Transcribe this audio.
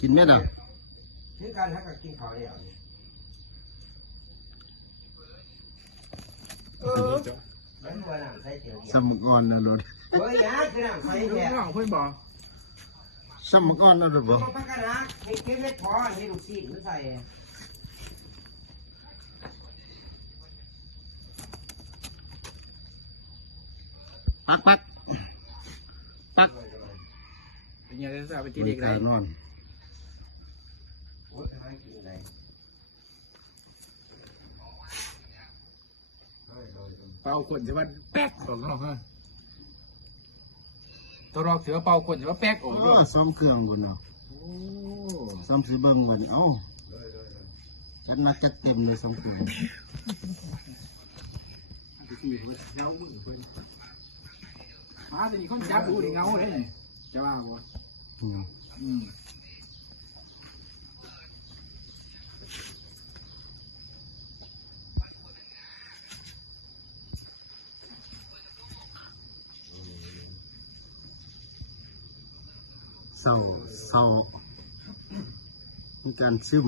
กินไหมล่ะคือการถ้ากินข้าวเดียวมันตัวหนังใส่เจียว สมุกอ่อนนะรถ เฮ้ยยาคือหนังใส่แท้ เพื่อนบอก สมุกอ่อนนะรถบ่ ต้องพักกันนะให้เก็บเม็ดพอให้ลูกศิษย์มันใส่ปักเป็นยังไงจะไป บ ที่ ริ เด็ก การ ไร นอน โอ้ยให้กินอะไร เป่าขนจะว่าแป๊กออกนอกฮะตัวรอกถือว่าเป่าขนจะว่าแป๊กออกด้วย ซ่อมเครื่องบนเอา โอ้ ซ่อมซื้อเบิ้งบนเอ้าฉันนัดจะเต็มเลยซ่อมเครื่อง มาแต่นี่คนจับดูดิเงาเลยนี่จะว่าบ่เศร้ามีการซึม